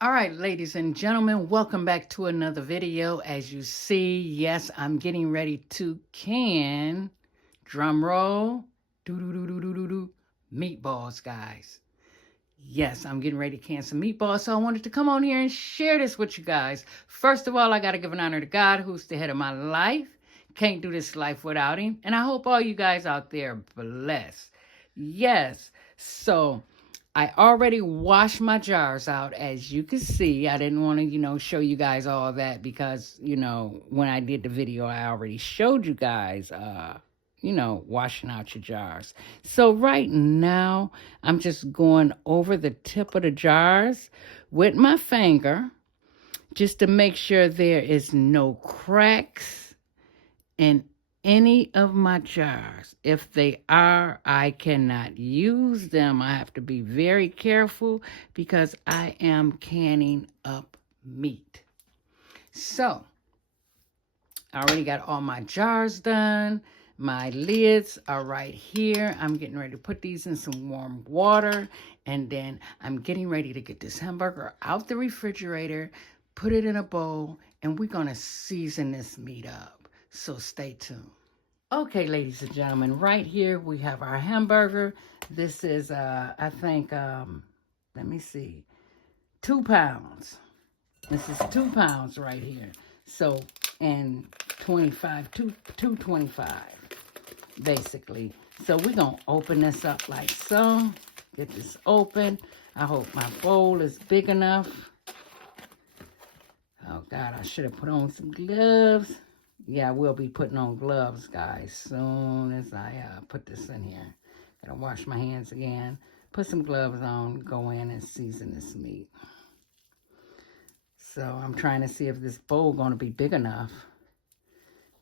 All right, ladies and gentlemen, welcome back to another video. As you see, yes, I'm getting ready to can, drum roll, do meatballs, guys. Yes, I'm getting ready to can some meatballs, so I wanted to come on here and share this with you guys. First of all, I got to give an honor to God, who's the head of my life. Can't do this life without him. And I hope all you guys out there are blessed. Yes, so I already washed my jars out, as you can see. I didn't want to, show you guys all that because, when I did the video, I already showed you guys, washing out your jars. So right now, I'm just going over the tip of the jars with my finger just to make sure there is no cracks in any of my jars. If they are, I cannot use them. I have to be very careful because I am canning up meat. So, I already got all my jars done. My lids are right here. I'm getting ready to put these in some warm water. And then I'm getting ready to get this hamburger out the refrigerator, put it in a bowl, and we're going to season this meat up. So stay tuned. Okay, ladies and gentlemen, right here we have our hamburger. This is, I think, let me see, 2 pounds. This is 2 pounds right here. So, and 25, 225, basically. So we're going to open this up like so. Get this open. I hope my bowl is big enough. Oh, God, I should have put on some gloves. Yeah, I will be putting on gloves, guys, soon as I put this in here. Gotta wash my hands again. Put some gloves on, go in and season this meat. So I'm trying to see if this bowl gonna be big enough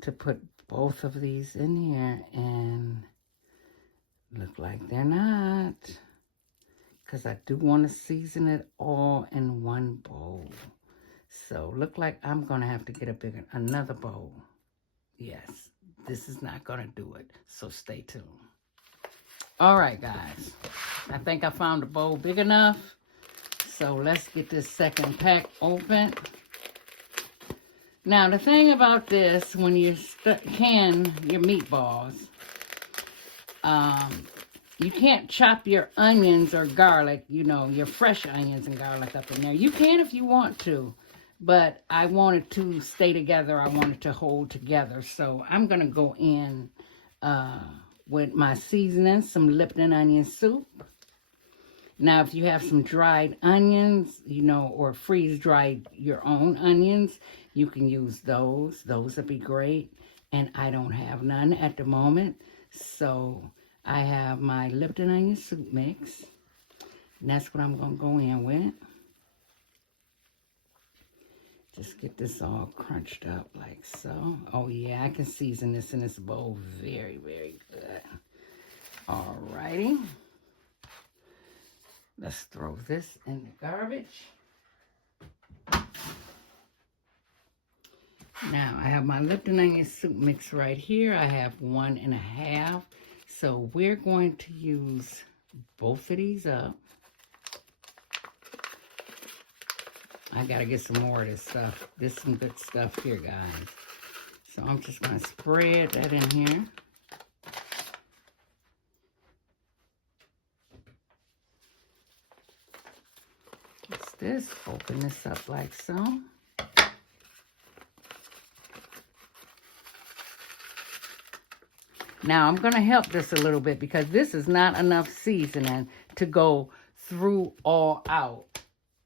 to put both of these in here, and look like they're not, because I do want to season it all in one bowl. So look like I'm gonna have to get another bowl. Yes, this is not going to do it, so stay tuned. All right, guys. I think I found a bowl big enough. So let's get this second pack open. Now, the thing about this, when you can your meatballs, you can't chop your onions or garlic, your fresh onions and garlic up in there. You can if you want to. But I wanted to stay together. I wanted to hold together. So I'm going to go in with my seasoning, some Lipton onion soup. Now, if you have some dried onions, or freeze-dried your own onions, you can use those. Those would be great. And I don't have none at the moment. So I have my Lipton onion soup mix. And that's what I'm going to go in with. Just get this all crunched up like so. Oh, yeah, I can season this in this bowl very, very good. All righty. Let's throw this in the garbage. Now, I have my Lipton onion soup mix right here. I have 1.5. So we're going to use both of these up. I got to get some more of this stuff. This is some good stuff here, guys. So I'm just going to spread that in here. What's this? Open this up like so. Now I'm going to help this a little bit because this is not enough seasoning to go through all out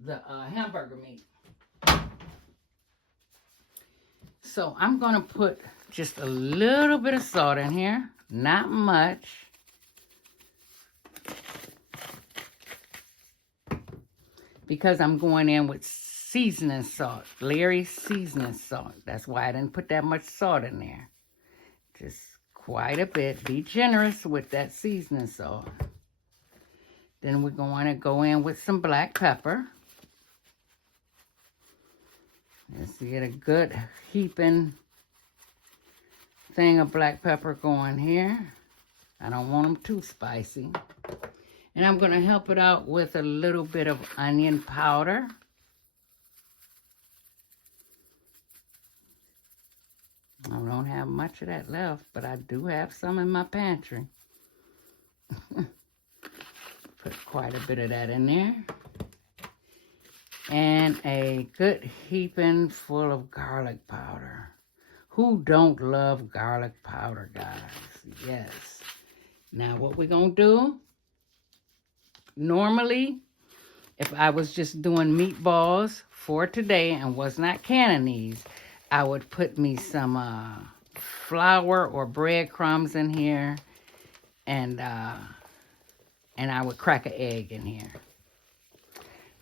the hamburger meat. So I'm going to put just a little bit of salt in here, not much. Because I'm going in with seasoning salt, Larry's seasoning salt. That's why I didn't put that much salt in there. Just quite a bit. Be generous with that seasoning salt. Then we're going to go in with some black pepper. Let's get a good heaping thing of black pepper going here. I don't want them too spicy. And I'm going to help it out with a little bit of onion powder. I don't have much of that left, but I do have some in my pantry. Put quite a bit of that in there. And a good heaping full of garlic powder. Who don't love garlic powder, guys? Yes. Now what we're going to do, normally, if I was just doing meatballs for today and was not canning these, I would put me some flour or breadcrumbs in here, and I would crack an egg in here.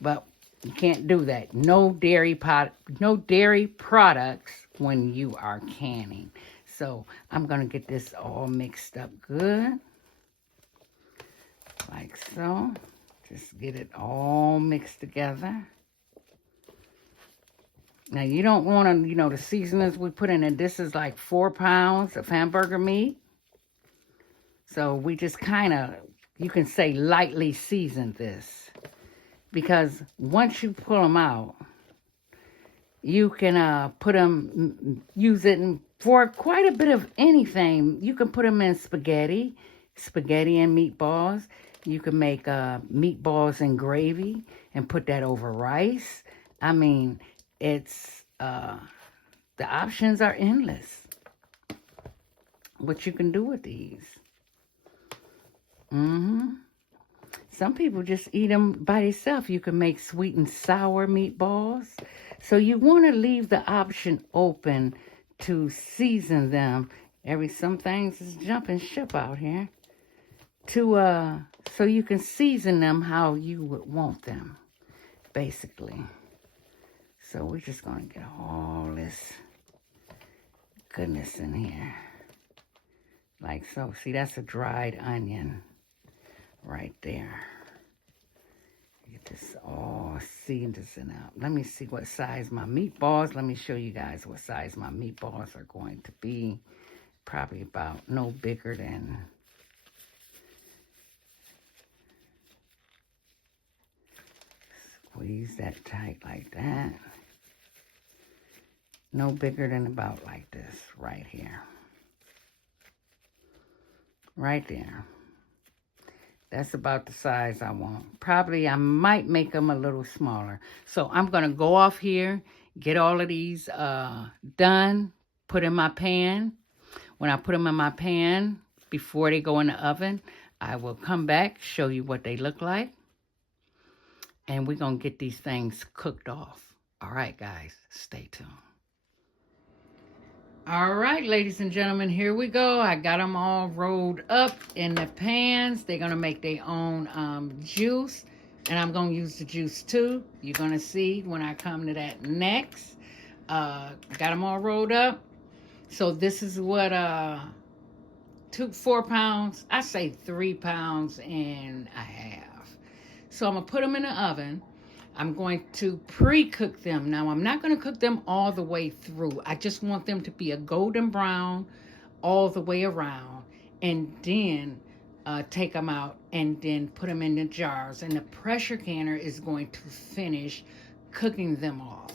But you can't do that. No dairy products when you are canning. So I'm gonna get this all mixed up good, like so. Just get it all mixed together. Now you don't want to, the seasonings we put in it. This is like 4 pounds of hamburger meat. So we just kind of, you can say lightly season this. Because once you pull them out, you can put them, use it for quite a bit of anything. You can put them in spaghetti and meatballs. You can make meatballs and gravy and put that over rice. I mean, it's, the options are endless. What you can do with these. Some people just eat them by themselves. You can make sweet and sour meatballs. So you want to leave the option open to season them. Some things is jumping ship out here. So you can season them how you would want them, basically. So we're just going to get all this goodness in here. Like so. See, that's a dried onion right there. Get this all seasoned out. Let me see what size my meatballs. Let me show you guys what size my meatballs are going to be. Probably about no bigger than... Squeeze that tight like that. No bigger than about like this right here. Right there. That's about the size I want. Probably I might make them a little smaller. So I'm going to go off here, get all of these done, put in my pan. When I put them in my pan, before they go in the oven, I will come back, show you what they look like. And we're going to get these things cooked off. All right, guys, stay tuned. All right, ladies and gentlemen, here we go. I got them all rolled up in the pans. They're going to make their own juice. And I'm going to use the juice too. You're going to see when I come to that next. Got them all rolled up. So this is what, 4 pounds. I say 3 pounds and a half. So I'm going to put them in the oven. I'm going to pre-cook them. Now, I'm not going to cook them all the way through. I just want them to be a golden brown all the way around. And then take them out and then put them in the jars. And the pressure canner is going to finish cooking them off.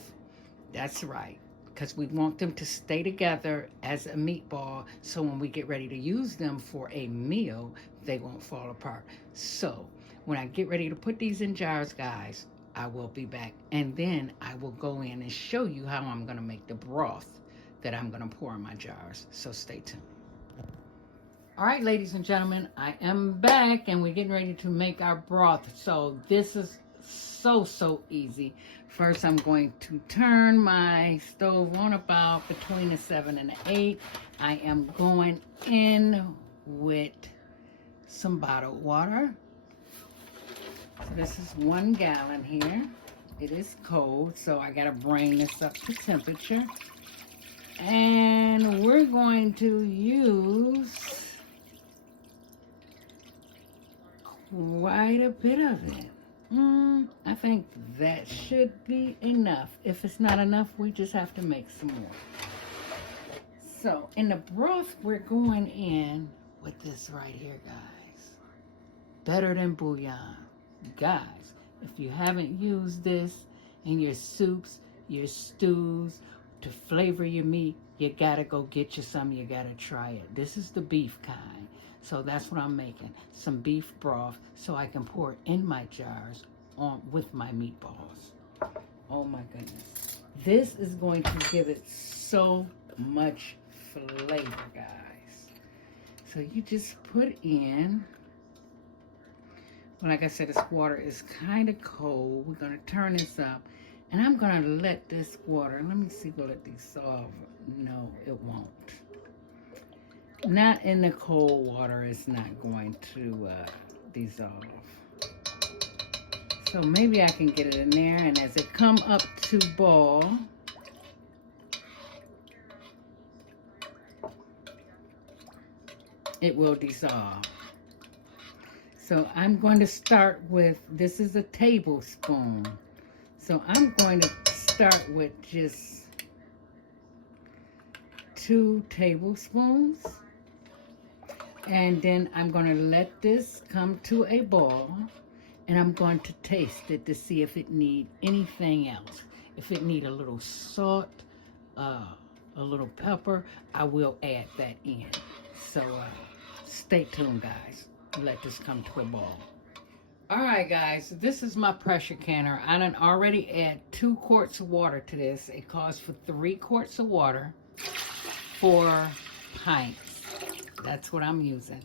That's right. Because we want them to stay together as a meatball. So when we get ready to use them for a meal, they won't fall apart. So when I get ready to put these in jars, guys, I will be back. And then I will go in and show you how I'm going to make the broth that I'm going to pour in my jars. So stay tuned. All right, ladies and gentlemen, I am back and we're getting ready to make our broth. So this is so easy. First, I'm going to turn my stove on about between the 7 and the 8. I am going in with some bottled water. So this is 1 gallon here. It is cold, so I gotta bring this up to temperature. And we're going to use quite a bit of it. I think that should be enough. If it's not enough, we just have to make some more. So in the broth, we're going in with this right here, guys. Better than bouillon. Guys, if you haven't used this in your soups, your stews, to flavor your meat, you gotta go get you some. You gotta try it. This is the beef kind. So that's what I'm making. Some beef broth so I can pour it in my jars on with my meatballs. Oh my goodness. This is going to give it so much flavor, guys. So you just put in, well, like I said, this water is kind of cold. We're going to turn this up. And I'm going to let this water, let me see, will it dissolve? No, it won't. Not in the cold water, it's not going to dissolve. So maybe I can get it in there, and as it come up to boil, it will dissolve. So I'm going to start with, this is a tablespoon. So I'm going to start with just 2 tablespoons. And then I'm going to let this come to a boil. And I'm going to taste it to see if it need anything else. If it need a little salt, a little pepper, I will add that in. So stay tuned, guys. Let this come to a boil. All right, guys, this is my pressure canner. I done already add 2 quarts of water to this. It calls for 3 quarts of water, 4 pints. That's what I'm using.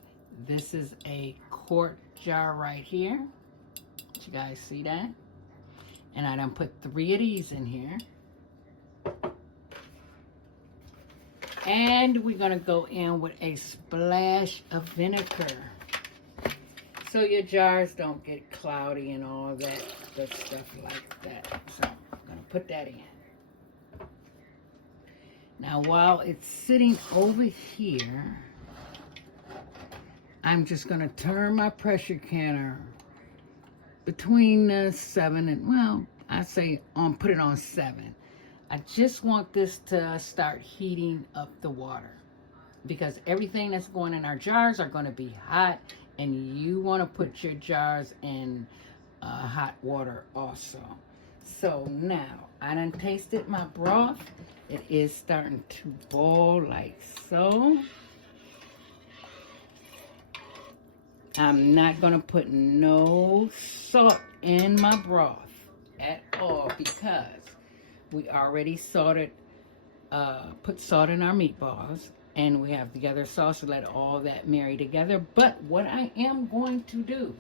This is a quart jar right here. You guys see that? And I done put 3 of these in here. And we're gonna go in with a splash of vinegar, so your jars don't get cloudy and all that good stuff like that. So I'm gonna put that in. Now while it's sitting over here, I'm just gonna turn my pressure canner between 7 and, well, I say put it on 7. I just want this to start heating up the water, because everything that's going in our jars are going to be hot, and you want to put your jars in hot water also. So now I done tasted my broth. It is starting to boil like so. I'm not going to put no salt in my broth at all, because we already put salt in our meatballs, and we have the other sauce to let all that marry together. But what I am going to do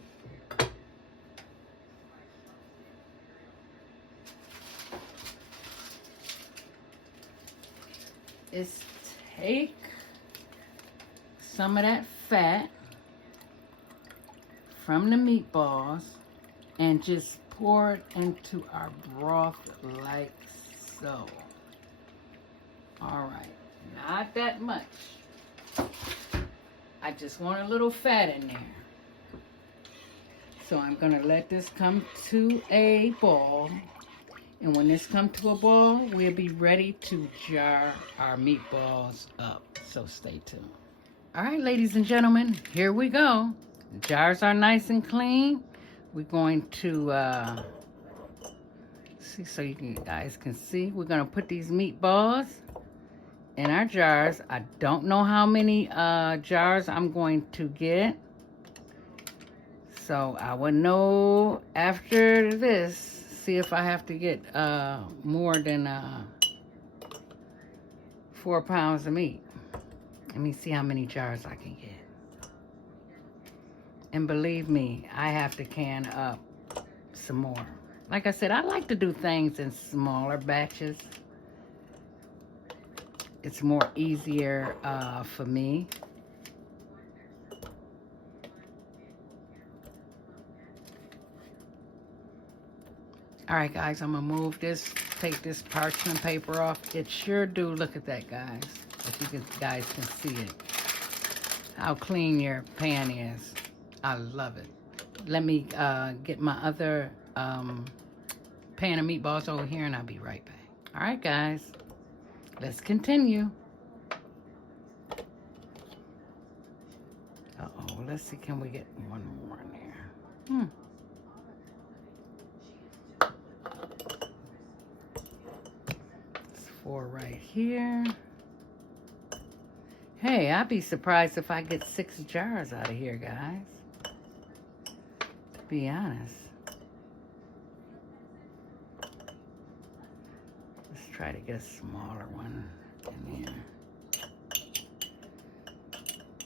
is take some of that fat from the meatballs and just pour it into our broth like so. All right, not that much. I just want a little fat in there. So I'm gonna let this come to a boil. And when this comes to a boil, we'll be ready to jar our meatballs up. So stay tuned. All right, ladies and gentlemen, here we go. The jars are nice and clean. We're going to see, so you guys can see. We're going to put these meatballs in our jars. I don't know how many jars I'm going to get. So I will know after this, see if I have to get more than 4 pounds of meat. Let me see how many jars I can get. And believe me, I have to can up some more. Like I said, I like to do things in smaller batches. It's more easier for me. All right, guys, I'm gonna move this, take this parchment paper off. It sure do, look at that, guys. If you guys can see it, how clean your pan is. I love it. Let me get my other pan of meatballs over here, and I'll be right back. All right, guys, let's continue. Uh-oh, let's see, can we get one more in there? It's 4 right here. Hey, I'd be surprised if I get 6 jars out of here, guys. To be honest. Let's try to get a smaller one in here.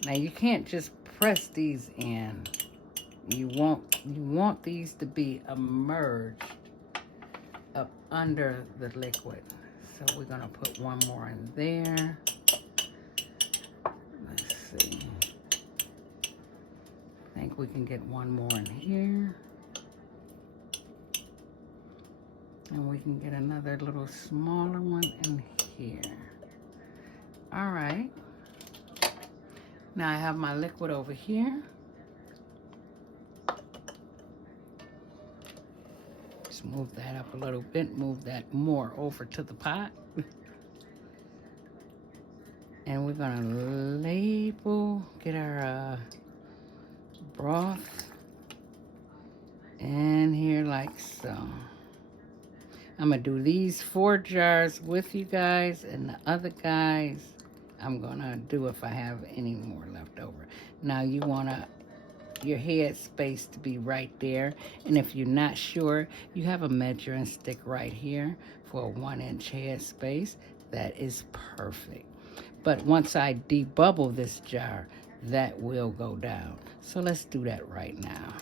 Now you can't just press these in. You want these to be immersed up under the liquid. So we're gonna put one more in there. Let's see. I think we can get one more in here. And we can get another little smaller one in here. All right. Now I have my liquid over here. Just move that up a little bit. Move that more over to the pot. And we're gonna label, get our broth in here like so. I'm gonna do these 4 jars with you guys, and the other guys I'm gonna do if I have any more left over. Now you wanna your head space to be right there, and if you're not sure, you have a measuring stick right here for a 1-inch head space. That is perfect. But once I debubble this jar, that will go down. So let's do that right now.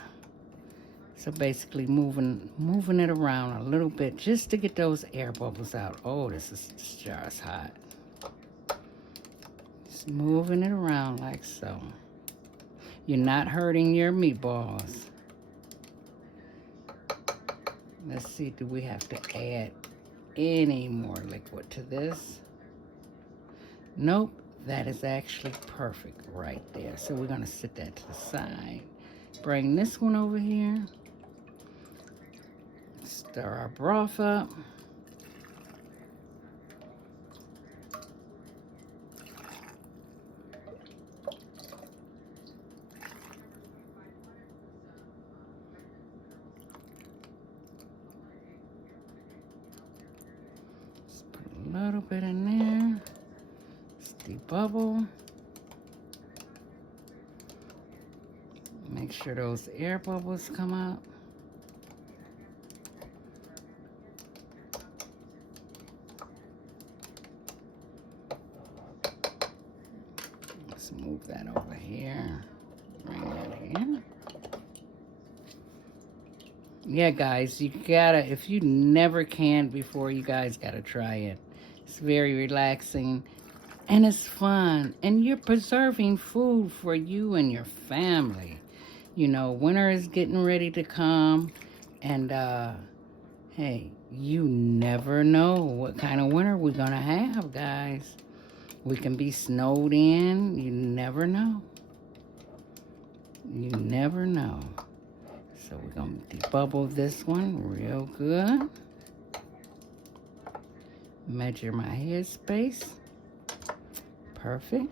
So basically moving it around a little bit just to get those air bubbles out. Oh, this jar is hot. Just moving it around like so. You're not hurting your meatballs. Let's see, do we have to add any more liquid to this? Nope, that is actually perfect right there. So we're gonna set that to the side. Bring this one over here. Stir our broth up. Just put a little bit in there. Just debubble. Make sure those air bubbles come up. Let's move that over here. Bring that in. Yeah, guys, you gotta, if you never canned before, you guys gotta try it. It's very relaxing and it's fun, and you're preserving food for you and your family. You know, winter is getting ready to come, and hey, you never know what kind of winter we're gonna have, guys. We can be snowed in. You never know. You never know. So we're gonna debubble this one real good. Measure my head space. Perfect.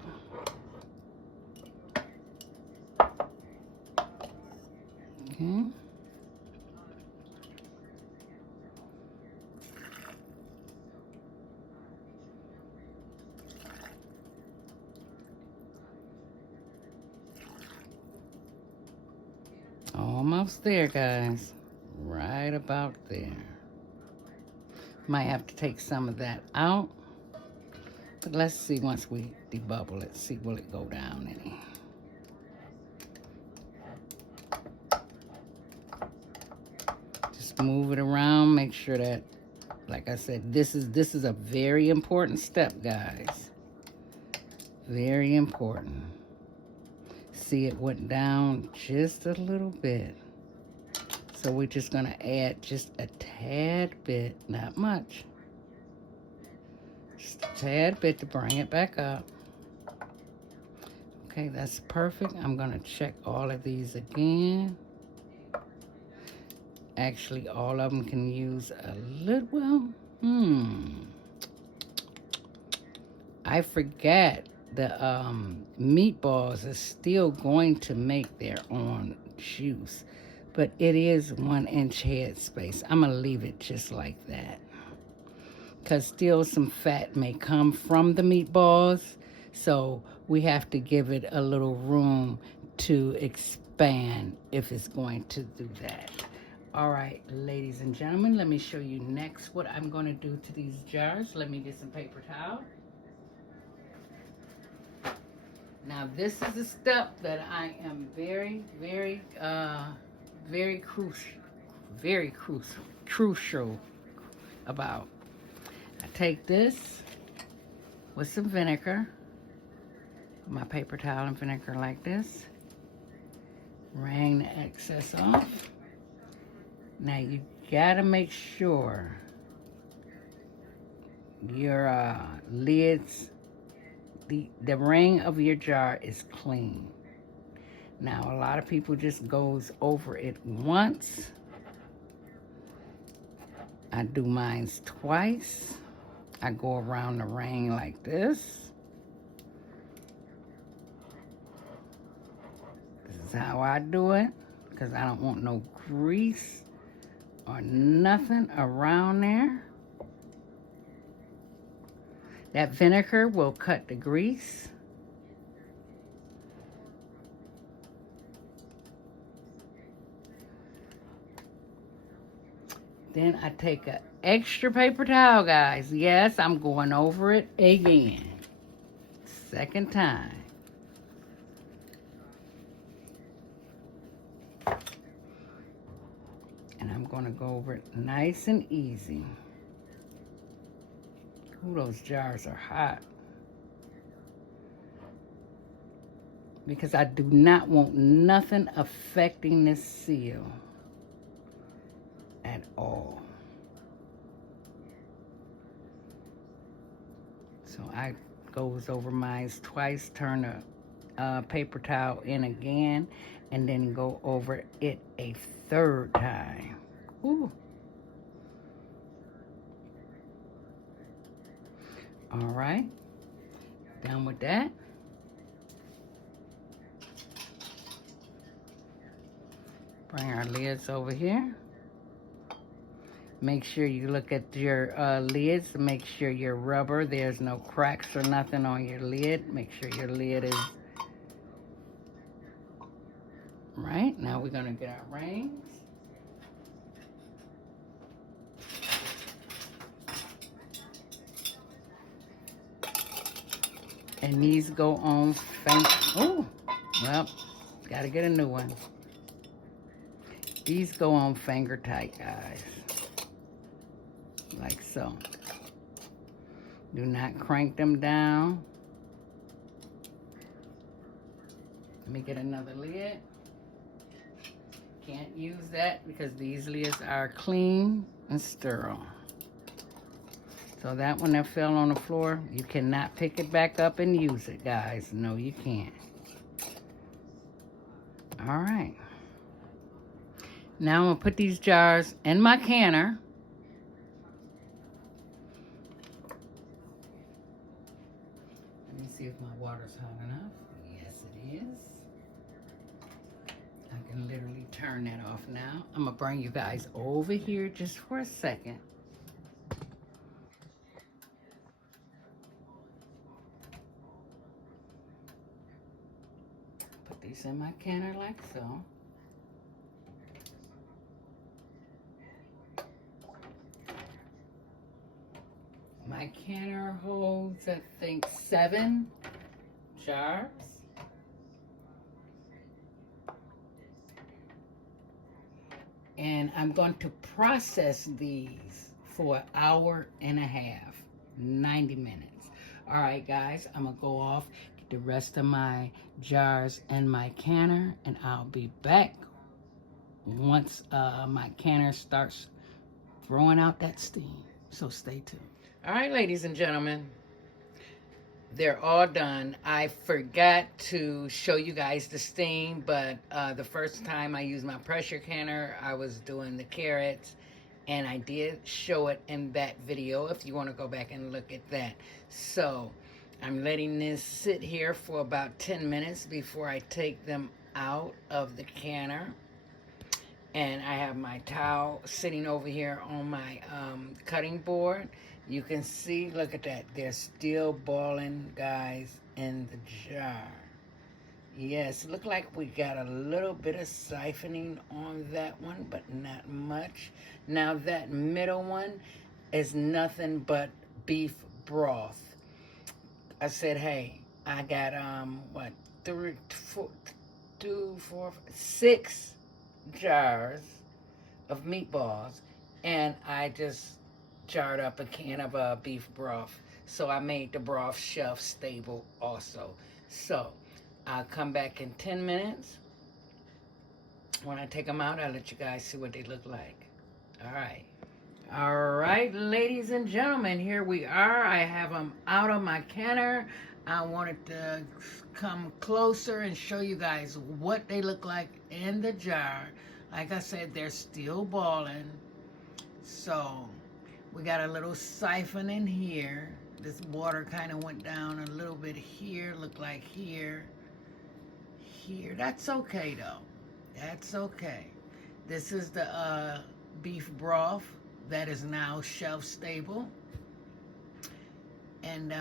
Okay. Almost there, guys. Right about there. Might have to take some of that out. But let's see once we debubble it. See, will it go down any? Just move it around. Make sure that, like I said, this is a very important step, guys. Very important. See, it went down just a little bit. So we're just gonna add just a tad bit, not much. Just a tad bit to bring it back up. Okay, that's perfect. I'm gonna check all of these again. Actually, all of them can use a little, well, I forgot the meatballs are still going to make their own juice, but it is 1-inch head space. I'm gonna leave it just like that, because still some fat may come from the meatballs, So we have to give it a little room to expand if it's going to do that. All right, ladies and gentlemen, let me show you next what I'm going to do to these jars. Let me get some paper towel. Now, this is a step that I am very crucial about. I take this with some vinegar, my paper towel and vinegar like this, wring the excess off. Now you gotta make sure your lids, the ring of your jar is clean. Now a lot of people just goes over it once. I do mine twice. I go around the ring like this. This is how I do it, because I don't want no grease or nothing around there. That vinegar will cut the grease. Then I take an extra paper towel, guys. Yes, I'm going over it again. Second time. And I'm going to go over it nice and easy. Ooh, those jars are hot. Because I do not want nothing affecting this seal at all. So I goes over mine twice, turn the paper towel in again, and then go over it a third time. Ooh. All right, done with that. Bring our lids over here. Make sure you look at your lids to make sure your rubber, there's no cracks or nothing on your lid. Make sure your lid is right. Now we're gonna get our rings. And these go on oh, well, gotta get a new one. These go on finger tight, guys. Like so. Do not crank them down. Let me get another lid. Can't use that because these lids are clean and sterile. So that one that fell on the floor, you cannot pick it back up and use it, guys. No, you can't. All right. Now I'm gonna put these jars in my canner. Let me see if my water's hot enough. Yes, it is. I can literally turn that off now. I'm gonna bring you guys over here just for a second. Put these in my canner like so. My canner holds, I think, 7 jars. And I'm going to process these for an hour and a half, 90 minutes. All right, guys, I'm gonna go off, get the rest of my jars and my canner, and I'll be back once my canner starts throwing out that steam. So stay tuned. All right, ladies and gentlemen, they're all done. I forgot to show you guys the steam, but the first time I used my pressure canner, I was doing the carrots, and I did show it in that video if you want to go back and look at that. So I'm letting this sit here for about 10 minutes before I take them out of the canner. And I have my towel sitting over here on my cutting board. You can see, look at that. They're still boiling, guys, in the jar. Yes, look like we got a little bit of siphoning on that one, but not much. Now that middle one is nothing but beef broth. I said, hey, I got what, 6 jars of meatballs, and I just jarred up a can of beef broth. So I made the broth shelf stable also. So I'll come back in 10 minutes. When I take them out, I'll let you guys see what they look like. All right. All right, ladies and gentlemen, here we are. I have them out of my canner. I wanted to come closer and show you guys what they look like in the jar. Like I said, they're still boiling. So we got a little siphon in here. This water kind of went down a little bit here, looked like here. That's okay though. That's okay. This is the beef broth that is now shelf stable. And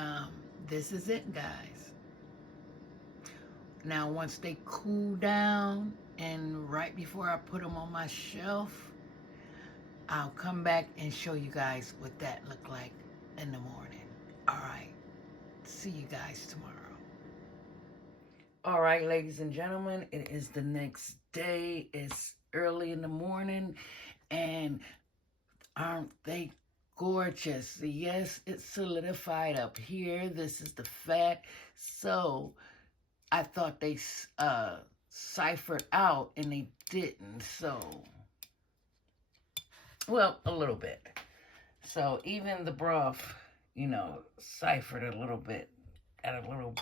this is it, guys. Now, once they cool down and right before I put them on my shelf, I'll come back and show you guys what that looked like in the morning. All right. See you guys tomorrow. All right, ladies and gentlemen, it is the next day. It's early in the morning, and aren't they gorgeous? Yes, it's solidified up here. This is the fat. So I thought they ciphered out, and they didn't. So, well, a little bit. So even the broth, you know, ciphered a little bit. Got a little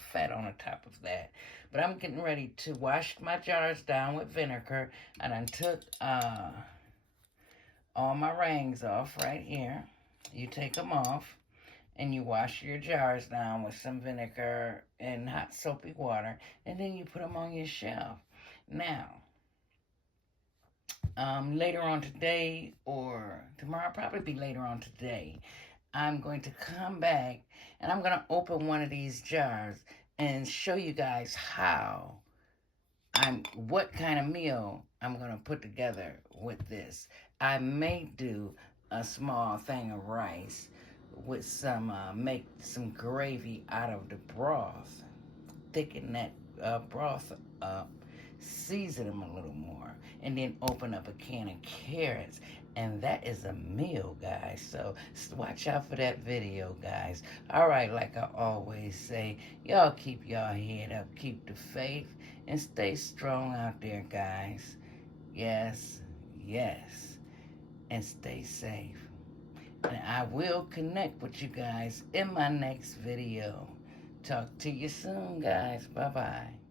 fat on the top of that. But I'm getting ready to wash my jars down with vinegar. And I took all my rings off right here. You take them off and you wash your jars down with some vinegar and hot soapy water, and then you put them on your shelf. Now, later on today or tomorrow, probably be later on today, I'm going to come back and I'm going to open one of these jars and show you guys what kind of meal I'm going to put together with this. I may do a small thing of rice with make some gravy out of the broth, thicken that broth up, season them a little more, and then open up a can of carrots. And that is a meal, guys. So watch out for that video, guys. All right, like I always say, y'all keep y'all head up, keep the faith, and stay strong out there, guys. Yes, yes, and stay safe. And I will connect with you guys in my next video. Talk to you soon, guys. Bye-bye.